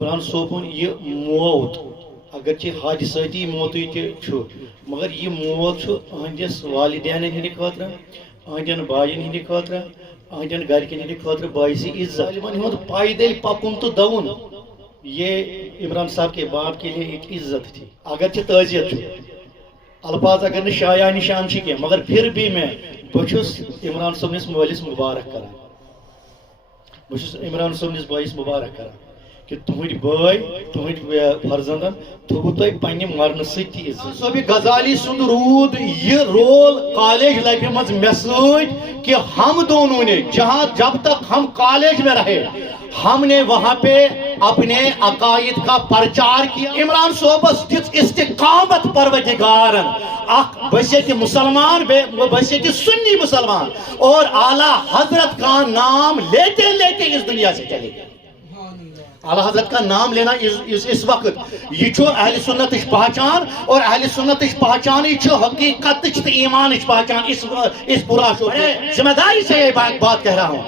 عمران صوبن یہ موت اگرچہ حادثاتی موتٕے تہِ چھُ مگر یہ موت چھُ أہنٛدِس والدینن ہٕنٛدِ خٲطرٕ أہنٛدٮ۪ن باین ہٕنٛدِ خٲطرٕ أہنٛدٮ۪ن گرِکٮ۪ن ہٕنٛدِ خٲطرٕ باعث عزت ظالمن ہُنٛد پایدٔلۍ پکُن تہٕ دوُن یہ عمران صاحب کے باپ کے لیے ایک عزت تھی اگرچہ تعزیت چھُ الفاظ اگر نہٕ شایع نشان چھِ کینٛہہ مگر پھر بھی میں بہٕ عمران صٲبنِس مٲلِس مُبارک کران بہٕ عمران صٲبنِس بٲیِس مُبارک کران کہ تُہٕنٛدۍ بٲے تُہٕنٛدۍ فرزندن تھوٚوُ تۄہہِ پننہِ مرنہٕ سۭتۍ تہِ عزت صٲبِ غزالی سُنٛد روٗد یہ رول کالج لائفہِ منٛز مےٚ سۭتۍ کہ ہم دونوں نے جب تک ہم کالج میں رہے ہم نے وہاں پہ اپنے عقائد کا پرچار کیا عمران صوبس دِژ استقامت پروردگارن اخ بحیثیت مسلمان بحیثیت سنی مسلمان اور اعلیٰ حضرت کا نام لیتے لیتے اس دنیا سے چلے گئے اعلیٰ حضرت کا نام لینا اس وقت یہ چھو اہل سنت پہچان اور اہل سنت پہچان حقیقت ایمان پہچان اس پورا ذمہ داری سے یہ بات کہہ رہا ہوں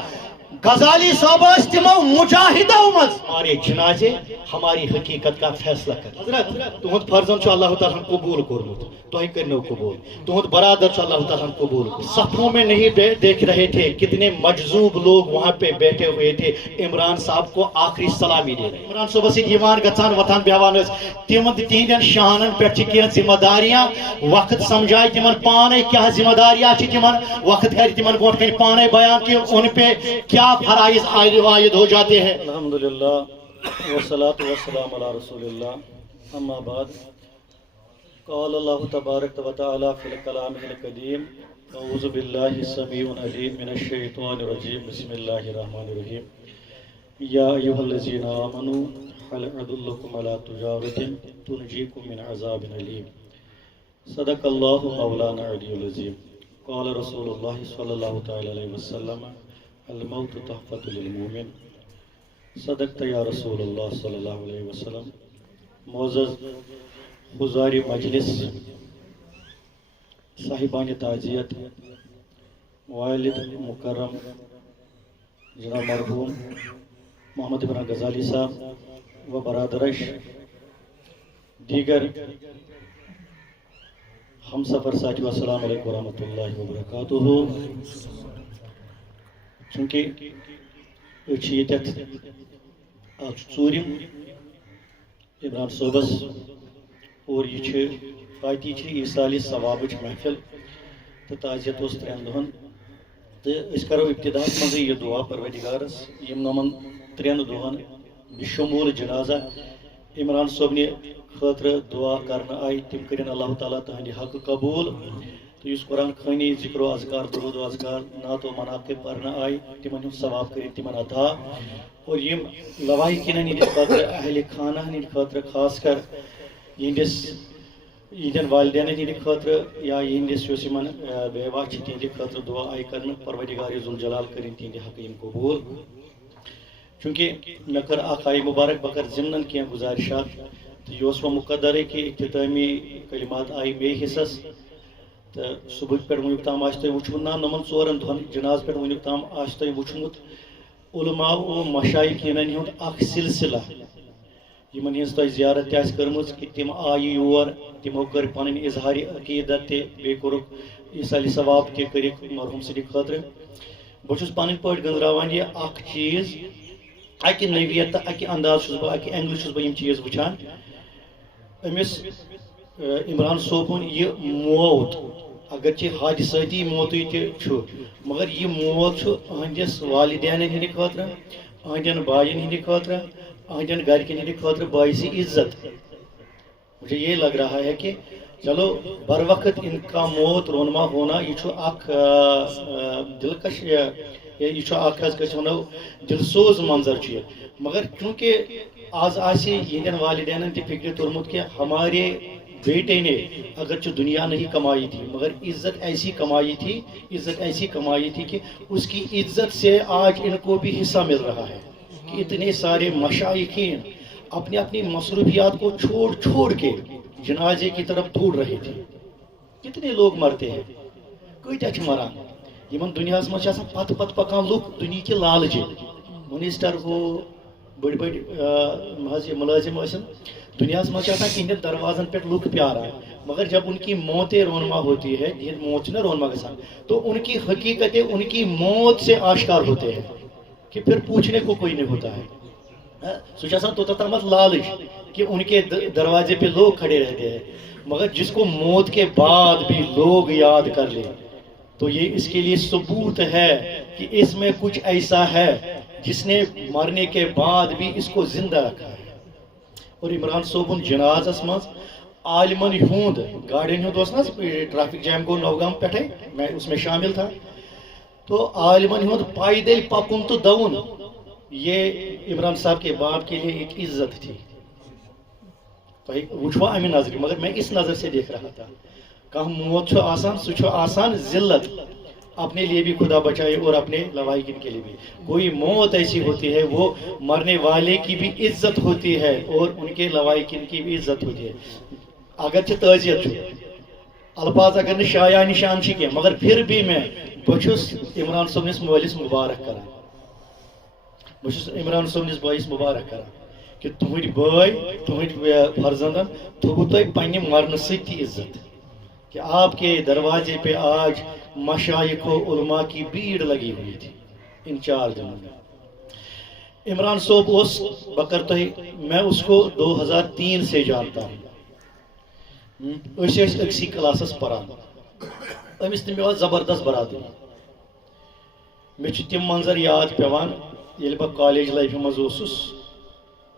غزالی صوبہ تمو مجاہدوں مز ہمارے جنازے ہماری حقیقت کا فیصلہ کر حضرت تہد فرزند اللہ تعالیٰ قبول کورمت تہ کرنو قبول تہد برادر اللہ تعالیٰ قبول صفوں میں نہیں دیکھ رہے تھے کتنے مجذوب لوگ وہاں پہ بیٹھے ہوئے تھے عمران صاحب کو آخری سلامی دے رہے عمران صوبہ سے یوان گژھان وتھان بیہوان تہندین شانن پہ کی ذمہ داریاں وقت سمجھائے تمن پانے کیا ذمہ داریاں تمن وقت کر تمن برونٹ کن پانے بیان کہ ان پہ کیا فرائض عائد ہو جاتے ہیں الحمدللہ والصلاة والسلام علی رسول اللہ اما بعد قال اللہ تبارک و تعالی فی الکلام القدیم اعوذ باللہ السمیع العلیم من الشیطان الرجیم بسم اللہ الرحمن الرحیم یا ایہا الذین آمنوا هل ادلکم علی تجارۃ تنجیکم من عذاب علیم صدق اللہ مولانا علی العظیم قال رسول اللہ صلی اللہ تعالی علیہ وسلم الموت تحفۃ للمومن صدقت یا رسول اللہ صلی اللہ علیہ وسلم معزز حضار مجلس صاحبان تعزیت والد مکرم جناب مرحوم محمد عمران غزالی صاحب و برادرش دیگر ہم سفر ساتھی السلام علیکم ورحمۃ اللہ وبرکاتہ چونکہ ژوٗرِم عمران صوبس اور یہ فاتی ایصال ثوابچ محفل تو تعزیت اس 3 دۄہن تو اس کرو ابتدا مزے یہ دعا پروردگارس یم نمن 3 دۄہن بشمول جنازہ عمران صوبنہِ خٲطرٕ دعا کرنا آئی تم کرن اللہ تعالیٰ تہندِ حق قبول تو اس قرآن خانی ذکر و اذکار درود و اذکار نعت و مناقب پرنا آئی تمن ہند ثواب کرن تمن عطا اور یم لواحقین ہند خاطر اہل خانہ ہند خاطر خاص کر یہندین والدین ہند خاطر یا یہندس یس یمن بیوہ چھ تہندِ خاطر دعا آئی کرن پروردگار ذوالجلال کرن تہندِ حق یم قبول چونکہ مے کر اخ آئی مبارک بکر ضمن کی گزارشات تو یہ وہ مقدر ہے کہ اختتامی کلمات آئی بے حصص تو صبح پہ ونیک تام تھی وچمت نا نمن 4 دۄہن جناز پہ ونیک تام تھی وچمت علماء و مشائقین ہند اخ سلسلہ یمن ہز تہ زیارت تہ کرمز کہ تم آئی یور تمو کر پن اظہار عقیدت تہ بی کورک ایصال ثواب تہ کرک مرحوم سند خاطر بہت پن پٲٹھۍ گنٛزراوان یہ اخ چیز اکہ نوعیت تو اکہ انداز بہ اکہ اینگل بہ یم چیز وچھان امس عمران صوبن یہ موت اگرچہ حادثاتی موتٕے تہِ چھُ مگر یہ موت چھُ أہنٛدِس والدینن ہٕنٛدِ خٲطرٕ أہنٛدٮ۪ن باین ہٕنٛدِ خٲطرٕ أہنٛدٮ۪ن گرِکٮ۪ن ہٕنٛدِ خٲطرٕ باعث عزت مجھے یہ لگ رہا ہے کہ چلو بر وقت ان کا موت رونما ہونا یہ چھُ اکھ دلکش یہ چھُ اکھ حظ کٲنٛسہِ ونو دلسوز منظر چھُ یہ مگر چونکہ آز آسہِ یہندین والدینن تہِ فکرِ توٚرمُت کہ ہمارے بیٹے نے اگرچہ دنیا نہیں کمائی تھی مگر عزت ایسی کمائی تھی کہ اس کی عزت سے آج ان کو بھی حصہ مل رہا ہے کہ اتنے سارے مشائقین اپنی اپنی مصروفیات کو چھوڑ کے جنازے کی طرف دوڑ رہے تھے کتنے لوگ مرتے ہیں کۭتیاہ چھِ مران یمن دنیاہس منٛز چھِ آسان پتہٕ پکان لُکھ دنیا کے لالچہِ منسٹر ہو بڑی بڑی ملازم دنیا مجھ کہہن دروازن پہ لوگ پیاران مگر جب ان کی موت رونما ہوتی ہے یہ موت نا رونما گسان تو ان کی حقیقتیں ان کی موت سے آشکار ہوتے ہیں کہ پھر پوچھنے کو کوئی نہیں ہوتا ہے. سوچا توتامت لالچ کہ ان کے دروازے پہ لوگ کھڑے رہتے ہیں مگر جس کو موت کے بعد بھی لوگ یاد کر لیں تو یہ اس کے لیے ثبوت ہے کہ اس میں کچھ ایسا ہے جس نے مرنے کے بعد بھی اس کو زندہ رکھا ہے. اور عمران صوبن جنازس مز عالمن ہند گاڑین ہند نا ٹریفک جام گو نوگام پہ میں اس میں شامل تھا تو عالمن ہند پائیدل پکن تو دون یہ عمران صاحب کے باپ کے لیے ایک عزت تھی. وچھو امہ نظر مگر میں اس نظر سے دیکھ رہا تھا کہ موت آسان سہ آسان ذلت اپنے لیے بھی خدا بچائے اور اپنے لوائقین کے لیے بھی. کوئی موت ایسی ہوتی ہے وہ مرنے والے کی بھی عزت ہوتی ہے اور ان کے لوائقین کی بھی عزت ہوتی ہے. اگرچہ تعزیت الفاظ اگر نہ شایع نشان کی مگر پھر بھی میں بچس عمران صٲبنس مٲلس مبارک کران بچس عمران صٲبنس بٲیس مبارک کران کہ تہنٛدۍ بٲے تہنٛدۍ فرزندن تھوٚوُ تۄہہِ پننہِ مرنہٕ سۭتۍ تہِ عزت کہ آپ کے دروازے پہ آج مشائخ و علماء کی بھیڑ لگی ہوئی تھی ان 4 دنوں میں. عمران صوب اس بکر تو میں اس کو 2003 سے جانتا ہوں. اسی کلاسس پران امس تم زبردست برادری مے تم منظر یاد پیوان یل بہ کالج لائف مز اوسس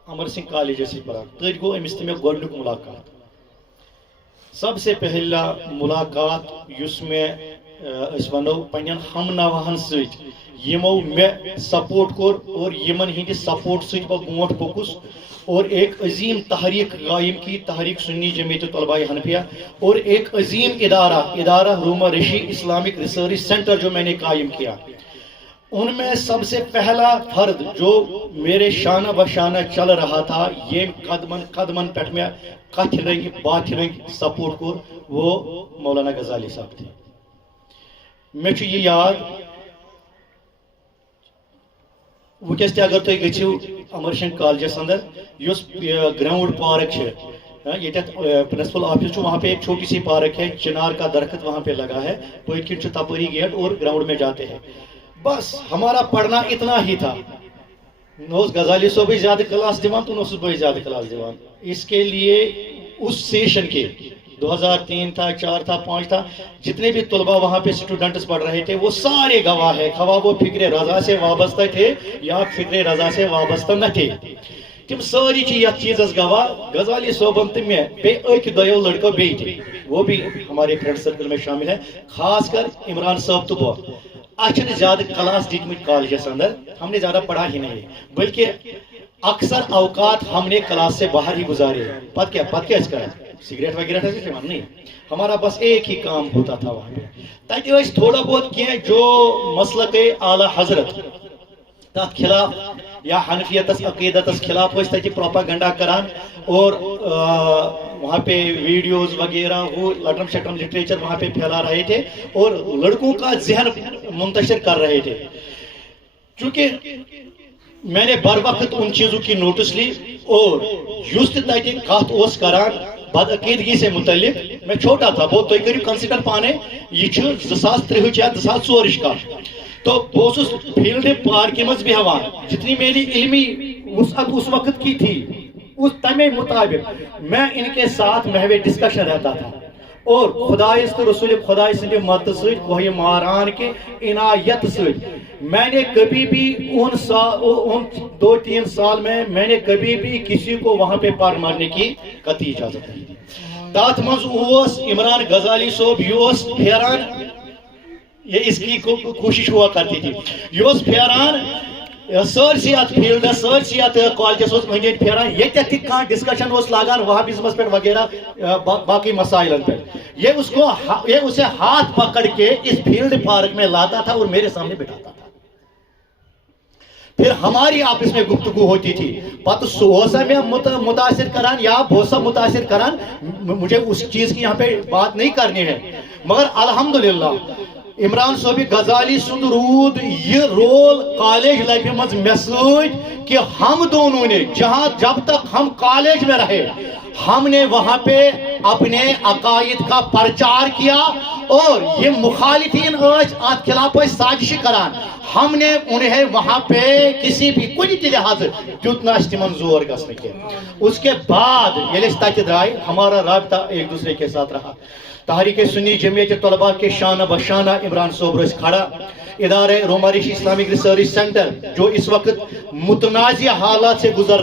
امر سنگھ کالجس پران تر گو امس تم گۄڈنیُک ملاقات. سب سے پہلا ملاقات یس میں ونو پنن ہم نواہن ست یمو میں سپورٹ کور اور یمن ہندِ سپورٹ ست بہ برونٹ پوکس اور ایک عظیم تحریک قائم کی تحریک سنی جمعیت طلباء حنفیہ اور ایک عظیم ادارہ روما رشی اسلامک ریسرچ سینٹر جو میں نے قائم کیا. ان میں سب سے پہلا فرد جو میرے شانہ بشانہ چل رہا تھا یہ قدمن پہ میں کتھ رنگ بات رنگ سپورٹ کور وہ مولانا غزالی صاحب تھے. میں یہ یاد ونکس اگر تھی گھو امرشنگ کالجس اندر اس گراؤنڈ پارک ہے یہ پرنسپل آفس وہاں پہ ایک چھوٹی سی پارک ہے چنار کا درخت وہاں پہ لگا ہے پٔتۍ کِنۍ چھُ تپٲری گیٹ اور گراؤنڈ میں جاتے ہیں. بس ہمارا پڑھنا اتنا ہی تھا. نہ غزالی صاحب زیادہ کلاس دیوان تو نہ بھائی زیادہ کلاس دیوان. اس کے لیے اس سیشن کے 2003 تھا 4 تھا 5 تھا جتنے بھی طلباء وہاں پہ اسٹوڈنٹس پڑھ رہے تھے وہ سارے گواہ ہے خواہ وہ فکر رضا سے وابستہ تھے یا فکر رضا سے وابستہ نہ تھے. تم ساری یتھ چیزس گواہ غزالی صوبن تو میں ایک دو لڑکوں بھی تھے وہ بھی ہمارے فرینڈ سرکل میں شامل ہے. خاص کر عمران صاحب تو بہت اچھے زیادہ کلاس دیکھمت کالجس اندر ہم نے زیادہ پڑھا ہی نہیں بلکہ اکثر اوقات ہم نے کلاس سے باہر ہی گزارے. پت کیا کرا سگریٹ وغیرہ نہیں ہمارا بس ایک ہی کام ہوتا تھا وہاں پہ تک تھوڑا بہت کیا جو مسلک اعلی حضرت تک خلاف یا حنفیتس عقیدتس خلاف تک پروپاگنڈا کران اور وہاں پہ ویڈیوز وغیرہ وہ لٹرم شٹرم لٹریچر وہاں پہ پھیلا رہے تھے اور لڑکوں کا ذہن منتشر کر رہے تھے. چونکہ میں نے بر وقت ان چیزوں کی نوٹس لی اور یس تک کت اس کران بدعقیدگی سے متعلق میں چھوٹا تھا بہت تھی کرو کنسیڈر پانے یہ 2003 یا 2004 کا تو بہت فیلڈ پارک مز بیوان جتنی میری علمی وسعت اس وقت کی تھی اس تمے مطابق میں ان کے ساتھ محو ڈسکشن رہتا تھا اور خدائے تو رسول خدائے سندھ مدد ست کوہ ماران کے عنایت ست میں نے کبھی بھی ان 2-3 سال میں نے کبھی بھی کسی کو وہاں پہ پار مارنے کی قطعی اجازت نہیں دی. تات مز عمران غزالی صاحب یہ پھیران یہ اس کی کوشش ہوا کرتی تھی یہ پھیران سرسی ات فیلڈ سرسی ات کالجس مجھے پھیران یہ ڈسکشن لاگان وہابزمس پہ وغیرہ باقی مسائل پہ یہ اسے ہاتھ پکڑ کے اس فیلڈ پارک میں لاتا تھا اور میرے سامنے بٹھاتا تھا. پھر ہماری آپس میں گفتگو ہوتی تھی پتہ سوسا میں متاثر کران یا بوسا متاثر کران مجھے اس چیز کی یہاں پہ بات نہیں کرنی ہے مگر الحمدللہ عمران صوبی غزالی سند رود یہ رول کالج لائف مز مے سۭتۍ کہ ہم دونوں نے جہاں جب تک ہم کالج میں رہے ہم نے وہاں پہ اپنے عقائد کا پرچار کیا اور یہ مخالفین آت خلاف سازش کران ہم نے انہیں وہاں پہ کسی بھی کوئی لحاظ تیوت نہ تمن زور گھنے کی. اس کے بعد یل تتہ درائے ہمارا رابطہ ایک دوسرے کے ساتھ رہا. تحریک سنی جمعیت طلباء کے شانہ بشانہ عمران صوب روز کھڑا. ادارے رومارشی اسلامک ریسرچ سینٹر جو اس وقت متنازع حالات سے گزر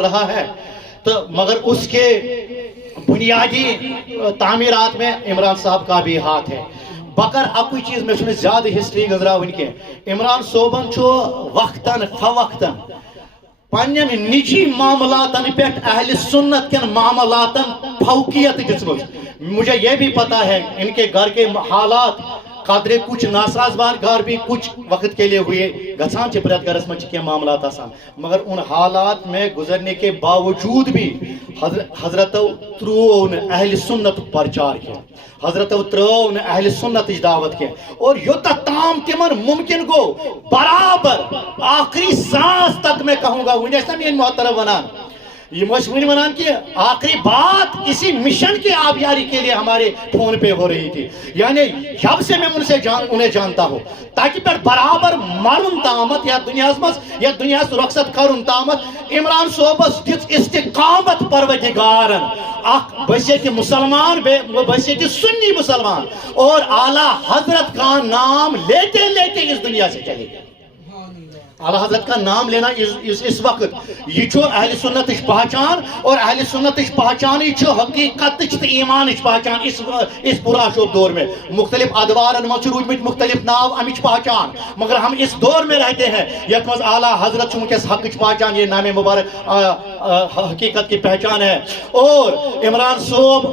رہا ہے تو مگر اس کے بنیادی تعمیرات میں عمران صاحب کا بھی ہاتھ ہے. بکر اکوئی چیز میں چھنے زیادہ ہسٹری گزرا ونکے عمران صوبن چھو وقتاً فوقتاً پنن نجی معاملاتن پیٹھ اہل سنت کن معاملاتن فوقیت دژمژ. مجھے یہ بھی پتا ہے ان کے گھر کے حالات قدرے کچھ ناسازگار گھر بھی کچھ وقت کے لیے ہوئے گھان پریت گھرس من کی معاملات آسان مگر ان حالات میں گزرنے کے باوجود بھی حضرتو ترون اہل سنت پرچار کیا. حضرتو ترون اہل سنت دعوت کی اور یوتا تام تمن ممکن گو برابر آخری سانس تک میں کہوں گا ون محترم ونان یہ مشہور ونان کہ آخری بات اسی مشن کی آبیاری کے لیے ہمارے فون پہ ہو رہی تھی. یعنی جب سے میں انہیں جانتا ہوں تاکہ پر برابر مرن تامت یا دنیا سے رخصت کرن تامت عمران صوبس دس استقامت پروردگارن اخ بسیت مسلمان بسیت سنی مسلمان اور اعلی حضرت کا نام لیتے لیتے اس دنیا سے چلے گئے. اعلی حضرت کا نام لینا اس وقت یہ چھو اہل سنت پہچان اور اہل سنت پہچان حقیقت ایمان پہچان اس پورا شوب دور میں مختلف ادوار روزمت مختلف ناو امچ پہچان مگر ہم اس دور میں رہتے ہیں یت مز اعلی حضرت ونکس حق پہچان یہ نام مبارک حقیقت کی پہچان ہے. اور عمران صوب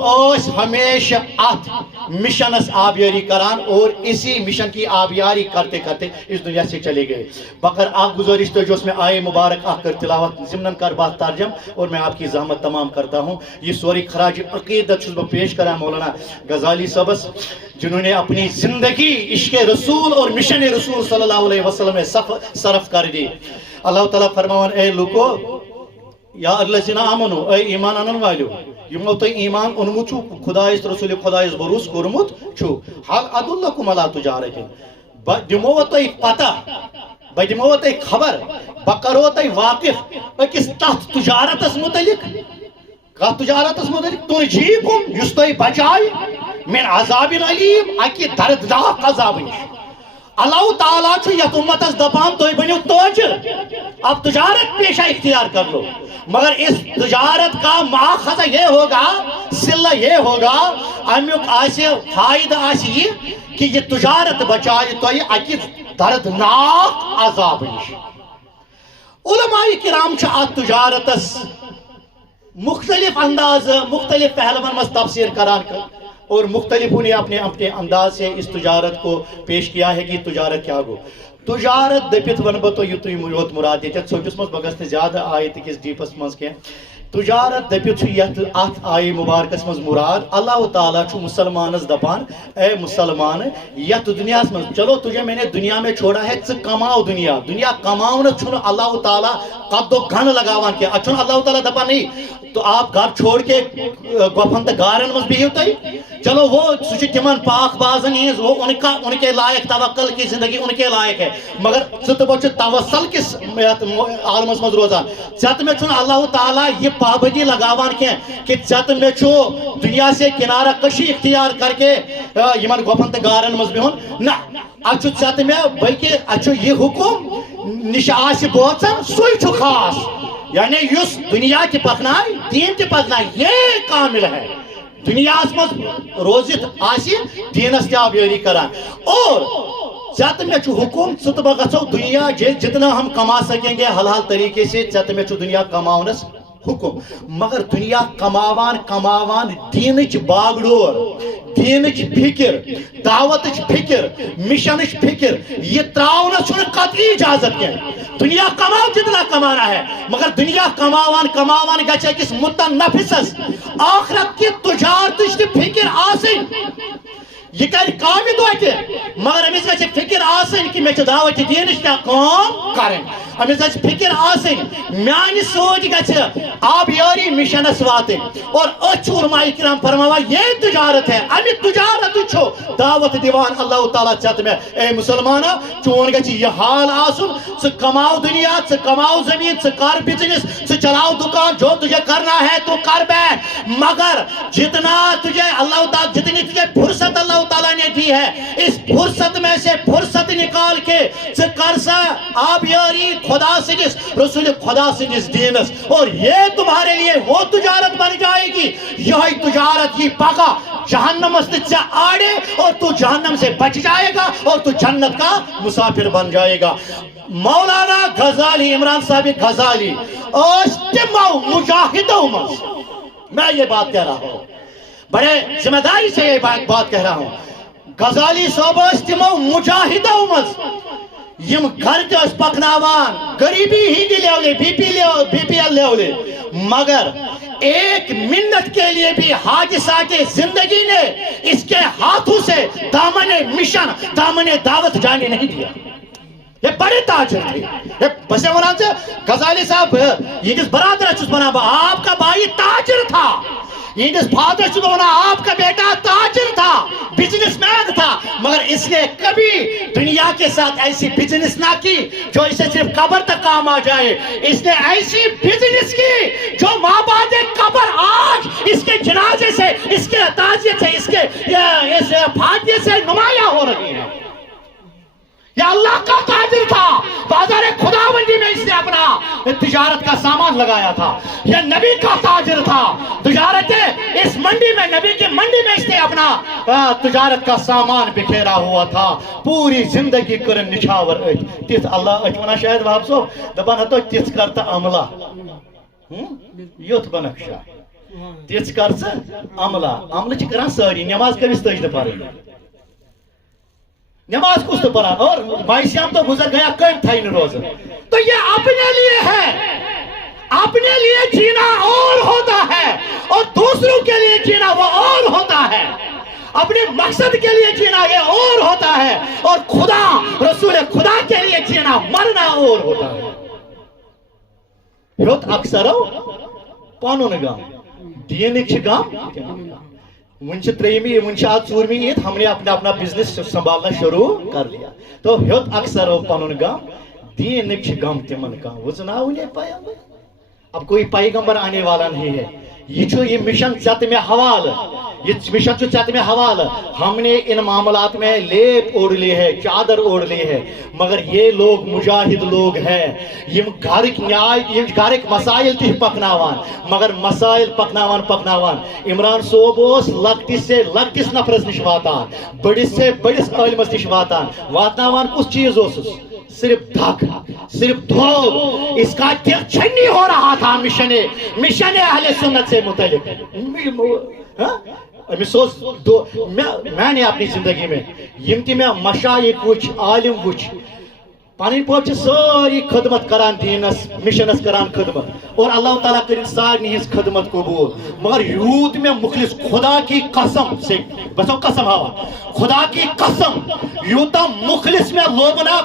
ہمیشہ ات مشنس آبیاری کران اور اسی مشن کی آبیاری کرتے کرتے اس دنیا سے چلے گئے. بکر آپ گزارش تو جو اس میں آئے مبارک آ کر تلاوت ضمن کر بات ترجم اور میں آپ کی زحمت تمام کرتا ہوں. یہ سوری خراج عقیدت پیش کرا مولانا غزالی صبس جنہوں نے اپنی زندگی عشق رسول اور مشن رسول صلی اللہ علیہ وسلم میں صرف کر دی. اللہ تعالیٰ فرمان اے لوکو یا الذین آمنو اے ایمان انن والو یمو تو ایمان اونمت چھو خدایس رسول خدایس بروس کورمت چھو حال ادلکم علی تجارت دمو تو پتہ بہ دمو تہ خبر بہ کرو تہ واقف اکس تتھ تجارتس متعلق کت تجارتس متعلق تنجیکم یس تہ بچائے من عذاب علیم اکہ دردناک عذاب نش. اللہ تعالیٰ چھو یت امتس دپان تھی بنو تاجر اب تجارت پیشہ اختیار کر لو مگر اس تجارت کا ماخذ یہ ہوگا صلہ یہ ہوگا امیک فائدہ یہ کہ یہ تجارت بچائے تو اکہ دردناک عذاب نش. علماء کرام ات تجارتس مختلف انداز مختلف پہلوان مز تفسیر کران اور مختلفوں نے اپنے اپنے انداز سے اس تجارت کو پیش کیا ہے کہ تجارت کیا گو. تجارت دپت ون بہ تو یہ یوت مراد یہ ژوٹس مز بگس زیادہ آیت کس ڈیپس مز کی تجارت دپت یت ات آئی مبارکس مز مراد اللہ تعالیٰ چھو مسلمانس دپان اے مسلمان یت دنیا مز چلو تجھے میں نے دنیا میں چھوڑا ہے ژ کماؤ دنیا کماؤ چھن اللہ تعالیٰ قد و گھن لگاوان کی اچھن اللہ تعالیٰ دپان نہیں تو آپ گھر چھوڑ کے گوپن تو گارن مز بہو تھی چلو وہ سہ تمن پاک بازن ہز وہ ان کے لائق توکل کی زندگی ان کے لائق ہے مگر ژٕ توسل کس عالمس مز روزان ژت میں چھن اللہ تعالیٰ یہ پابندی لگاوان کی کہ ژت میں چھو دنیا سے کنارہ کشی اختیار کر کے یمن گوپن تو گارن مز بہن نہ اچھو ژت میں بلکہ اچھو یہ حکم نش آس بوچن سوئی چھو خاص یعنی یس دنیا کی پکنائے دین کی پکنائے یہ کامل ہے دنیا مز روزت آسی دینس تہ آبیاری کران. اور ژت میں چھو حکم ژت بہ گژھو دنیا جتنا ہم کما سکیں گے حلال طریقے سے ژت میں چھو دنیا کماونس حکم مگر دنیا کماوان دینچ باگڈور دینچ فکر دعوتچ فکر مشنچ فکر یہ تراؤنس چھن قطعی اجازت کی. دنیا کماؤ جتنا کمانا ہے مگر دنیا کماوان گژھِ أکِس متنفسس آخرت کی تجارتچ تہ فکر آسن یہ کر کامہ توتہ مگر امس گژھِ فکر آسن کہ مے چھ دعوت دینچ کیا کام کرن امس گژھِ فکر آسن میانہ سوچ گژھِ آبیاری مشنس واتن اور اچھ علماء کرام فرماوان یہ تجارت ہے امی تجارت چھو دعوت دیوان اللہ تعالیٰ چت میں اے مسلمانہ چون گژھِ یہ حال آسن ژٕ کماو دنیا ژٕ کماو زمین ژٕ کر بزنس ژٕ چلاو دکان جو تجھے کرنا ہے تو کر بیٹھ مگر جتنا تجھے اللہ تعالیٰ جتنی تجھے فرصت اللہ تعالیٰ نے دی ہے اس فرصت میں سے فرصت نکال کے کر سا آبیاری خدا سنس رسول خدا سنس دینس اور یہ تمہارے لیے وہ تجارت بن جائے گی یہی تجارت یہ پکا جہنم سے آڑے اور تو جہنم سے بچ جائے گا اور تو جنت کا مسافر بن جائے گا مولانا غزالی عمران صاحب غزالی تمو مجاہدوں میں یہ بات کہہ رہا ہوں بڑے ذمہ داری سے یہ بات کہہ رہا ہوں غزالی صاحب تمو مجاہدوں یم گھر تس پکناوان غریبی ہندی لیولے بی پی ایل لیولے مگر ایک منٹ کے لیے بھی حادثات زندگی نے اس کے ہاتھوں سے دامن مشن دامن دعوت جانے نہیں دیا یہ بڑے تاجر تھے یہ بس ونان سے غزالی صاحب یہ برادر چھس بنا آپ کا بھائی تاجر تھا یہ فادر چھس بنا آپ کا بیٹا تاجر تھا بزنس مین تھا مگر اس نے کبھی دنیا کے ساتھ ایسی بزنس نہ کی جو اسے صرف قبر تک کام آ جائے اس نے ایسی بزنس کی جو ماں بعد قبر آج اس کے جنازے سے اس کے تعزیت سے اس کے اس فاتحے سے نمایاں ہو رہی ہے یہ اللہ کا تاجر تھا بازار خداوندی میں اس نے اپنا تجارت کا سامان لگایا تھا یہ نبی کا تاجر تھا تجارت اس منڈی میں نبی کی منڈی میں اس نے اپنا تجارت کا سامان بکھیرا ہوا تھا پوری زندگی کرن نچھاور تیس اللہ اچھونا شاید وہاں سو دبانا تو تیس کرتا عملہ یوت بنکشا تیس کرتا عملہ چکران ساری نماز کبھی تجد پاری نماز کس تو پڑھا اور بھائی شام تو گزر گیا کم تھا ان روز تو یہ اپنے لیے ہے اپنے لیے جینا اور ہوتا ہے اور دوسروں کے لیے جینا وہ اور ہوتا ہے اپنے مقصد کے لیے جینا یہ اور ہوتا ہے اور خدا رسول خدا کے لیے جینا مرنا اور ہوتا ہے یوت اکثر پانون گام دینک گام منچ تریمی منچ آج چورمی عید ہم نے اپنا اپنا بزنس سنبھالنا شروع کر لیا تو ہیوت اکثر ہو پانون گام دینک گام تمن کا وہ سنا انہیں پیغمبر اب کوئی پیغمبر آنے والا نہیں ہے یہ مشن چت میں حوال یہ مشن جو چت میں حوال ہم نے ان معاملات میں لیپ اوڑ لی ہے چادر اوڑ لی ہے مگر یہ لوگ مجاہد لوگ ہیں یہ گھرک مسائل تھی پکناوان مگر مسائل پکناوان عمران صوب اس لکٹس سے لکٹس نفرس نش واتان بڑس سے بڑس عالمس نش واتناوان کس چیز اوسس صرف دھک صرف دھو اس کا دل چھنی ہو رہا تھا مشن اہل سنت سے متعلق میں نے اپنی زندگی میں یم تہ میں مشائق وچ عالم وچ پانی پوچھ ساری خدمت کران دینس مشنس کران خدمت اور اللہ تعالیٰ کرن سارنی ہز خدمت قبول مگر یوت میں مخلص خدا کی قسم سے بسو قسم ہوا خدا کی قسم یوتا مخلص میں لوبنا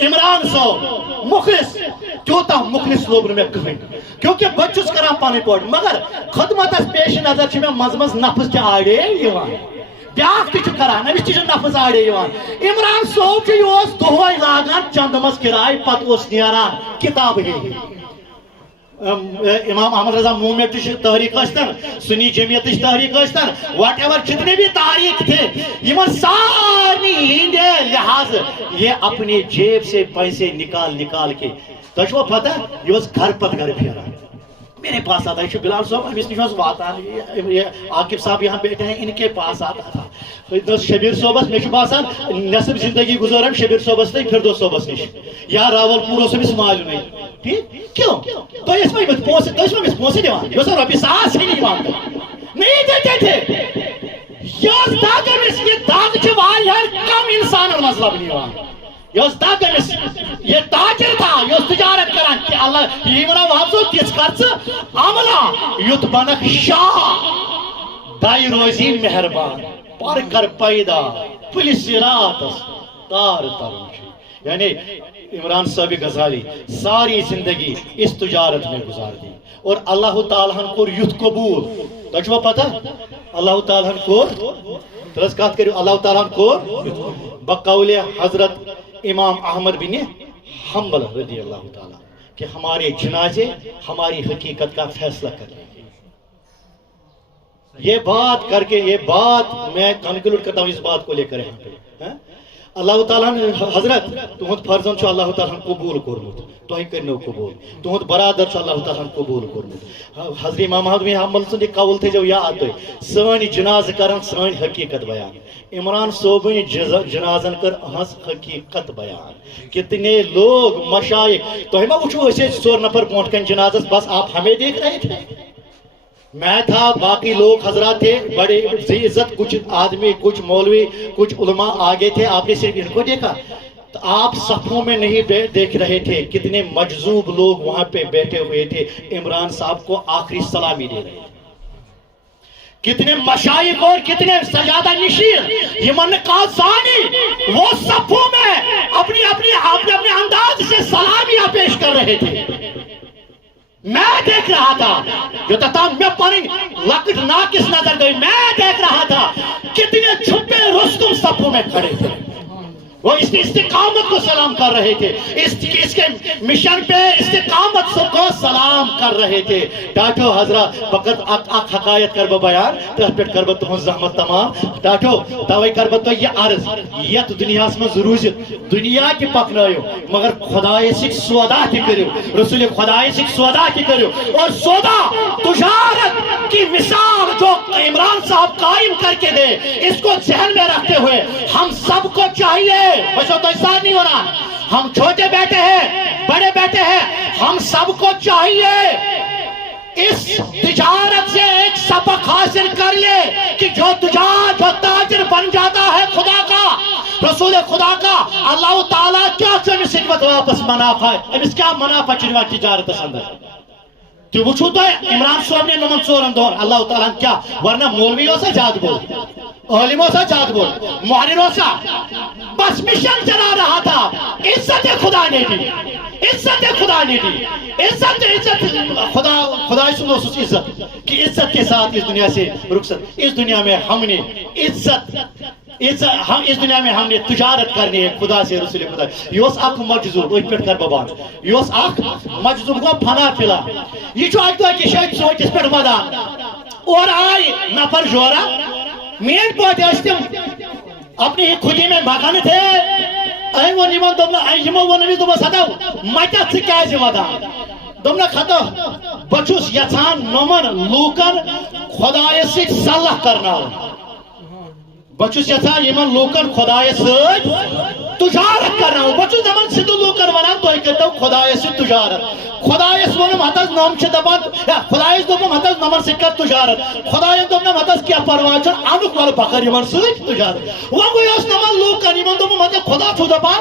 عمران صاحب مخلص تیوتا مخلص لوبنا میں کہیں کیونکہ بچوس کران پانی پوچھ مگر خدمت اس پیش نظر چھ میں مزمز نفس چھ آڑے یوان بیاکھ تہ کران امس تہ نفس آڑے یوان عمران صاحب چھ دہوے لاگان چندمس کرائے پتہ اوس نیران کتاب ہی امام احمد رضا مومنٹ تحریک اشتن سنی جمعیت تحریک اشتن واٹ ایور جتنے بھی تاریخ تھے یہ سارے ہندے لحاظ یہ اپنے جیب سے پیسے نکال کے تو پتہ یہ گھر پت گھر پھیرا میرے پاس آتا ہے بلال صاحب امس نش واتان عاقب صاحب یہاں بیٹھے ہیں ان کے پاس آتا تھا شبیر صوبس میں باسان نصب زندگی گزارم شبیر صوبس تھی فردوس صوبس نش یا راول پور اس معلوم نہیں ٹھیک کیوں تو اس میں پونسے دیوان یہ رۄپیہِ ساس ہی نہیں دیتے تھے یہ داغ چھ واریاہ کم انسانن منٛز لبنہٕ یوان یہ تاجر تھا یہ تجارت کران کہ اللہ یہ ونان واپس تیس کر عملہ یت بنک شاہ دائی روزی مہربان پر کر پیدا پلس راتس تار ترن یعنی عمران صاحب غزالی ساری زندگی اس تجارت میں گزار دی اور اللہ تعالیٰ کو یت قبول تو پتہ اللہ تعالیٰ کو کات کرو اللہ تعالیٰ کو بقول حضرت امام احمد بن حنبل رضی اللہ تعالیٰ کہ ہمارے جنازے ہماری حقیقت کا فیصلہ کریں گے. یہ بات کر کے یہ بات میں کنکلوڈ کرتا ہوں اس بات کو لے کر یہاں پہ اللہ تعالیٰ نے حضرت تہد فرزند چھ اللہ تعالیٰ قبول کورمت تھی کرنو قبول تہد برادر چھ اللہ تعالیٰ قبول کورمت حضرت امام احمد بن حنبل سند قول تھو یاد تھی سن جناز کرن سن حقیقت بیان عمران صوبن جنازن کر اہز حقیقت بیان کتنے لوگ مشائق تھی ما وچھو اسے 4 نفر برونٹ کن جنازس بس آپ ہمیں دیکھ رہے تھے میں تھا باقی لوگ حضرات تھے بڑے عزت کچھ آدمی کچھ مولوی کچھ علماء آگے تھے آپ نے صرف ان کو دیکھا تو آپ صفوں میں نہیں دیکھ رہے تھے کتنے مجذوب لوگ وہاں پہ بیٹھے ہوئے تھے عمران صاحب کو آخری سلامی دے رہے تھے کتنے مشائق اور کتنے سجادہ نشین یمن قاضانی وہ صفوں میں اپنے انداز سے سلامیاں پیش کر رہے تھے میں دیکھ رہا تھا جو تتا میں پانی لکٹ ناکس نظر گئی میں دیکھ رہا تھا کتنے چھپے رستم صفوں میں کھڑے تھے وہ اس کی استقامت کو سلام کر رہے تھے اس کے مشن پہ استقامت کو سلام کر رہے تھے ڈاٹو حضرت فقط اک حقایت کربو بیان تحت پیٹ کربو تہن زحمت تمام ڈاٹو توئی کربو تو یہ عرض یہ تو دنیا میں ضرور دنیا کی پکنایو مگر خدای سک سودا کی کرو رسول خدای سک سودا کی کرو اور سودا تجارت کی مثال جو عمران صاحب قائم کر کے دے اس کو ذہن میں رکھتے ہوئے ہم سب کو چاہیے بچوں تو احساس نہیں ہو رہا ہم چھوٹے بیٹے ہیں بڑے بیٹے ہیں ہم سب کو چاہیے اس تجارت سے ایک سبق حاصل کر لے کہ جو تاجر بن جاتا ہے خدا کا رسول خدا کا اللہ تعالیٰ کیا چونی سکمت واپس منافع ہے امس کیا منافع چنوان تجارت اندر تو وچھو تو عمران صاحب نے نمن سورن دور اللہ تعالیٰ کیا ورنہ مولویوں سے جاد بول عالموں سے جاد بول محرروں سے بس مشن چلا رہا تھا عزت خدا نے دی عزت خدا نے دی عزت خدا سنو اس عزت کہ عزت کے ساتھ اس دنیا سے رخصت اس دنیا میں ہم نے عزت ہم اس دنیا میں ہم نے تجارت کرنی ہے خدا سے رسول خدا یہ اخ مجذوب وہ پہ کر ببان یہ اخ مجذوب کو پھنا پھلا یہ جو آج تو کہ شاید سوچ اس پہ ودان اور آئی نفر جورا مین پوٹ اشتم اپنی خودی میں بھاگانے تھے این وہ نیمان دومنا این یمو وہ نوی دومنا ساتھا مجھت سے کیا ہے ودان دومنا خطا بچوس یتان نمر لوکن خدای سے صلح کرنا بچوس یتان یمن لوکن خدای سے تجارت کرنا بچوس دمان سدو لوکن ونان تو ایک کرتا خدای سے تجارت خدایس ونم حتاز نام چھ دبان خدایس دوم حتاز نمر سکر تجارت خدایس دوم حتاز کیا پرواہ چھ انک وال بکر یمن سوچ تجارت وانگو یاس نمر لوگ کنیمن دوم حتاز خدا چھ دبان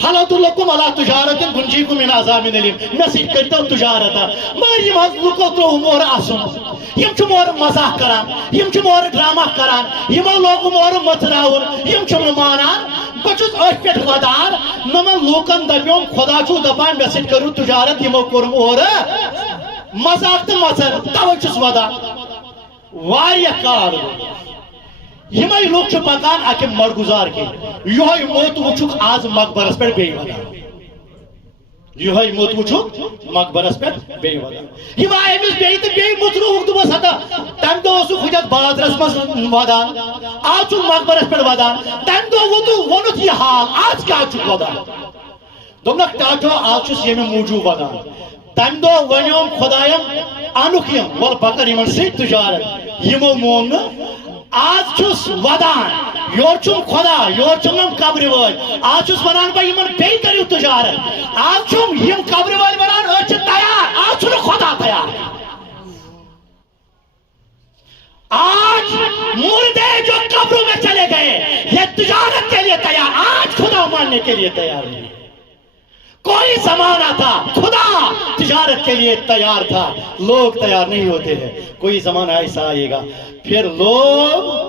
حالات لکم علا تجارت گنجیکم من عذاب نلیم نسیب کرتا تجارتا مگر یم حض لکو تو مور آسن یم چھ مور مزاح کران یم چھ مور ڈرامہ کران یم لوگ مور متراون یم چھ مانان بچوس اش پیٹ ودار نمن لوکن دپیوم خدا چھو دپان میں کرو تجارت یمو کورم اور مزاق تو مزر تو چھس ودان واریہ کار یمے لوگ چھ پکان اکہ مرگزار کے یہ موت وچھک آز مقبرس پہ بے ودان یہ موت وچھک مقبرس پہ بے ودان یہ امس بے تو بے مترو دبس ہتا تم دو سو خجت بازرس مز ودان آج مقبرس پہ ودان تم دو ونت یہ حال آج کیا چھ ودان دومنک ٹاٹو آج چھس یہ موجود ودان تم دو ونیوم خدایم انوکیم ول بکر یمن سی تجارت یمو مون آج چھس ودان یور چھم خدا یور چھم قبر وال آج چھس ونان با یمن بے کریو تجارت آج چھم یم قبر وال ونان اچھ تیار آج چھن خدا تیار آج مردے جو قبروں میں چلے گئے یہ تجارت کے لیے تیار آج خدا ماننے کے لیے تیار نہیں کوئی زمانہ تھا خدا تجارت کے لیے تیار تھا لوگ تیار نہیں ہوتے ہیں کوئی زمانہ ایسا آئے گا پھر لوگ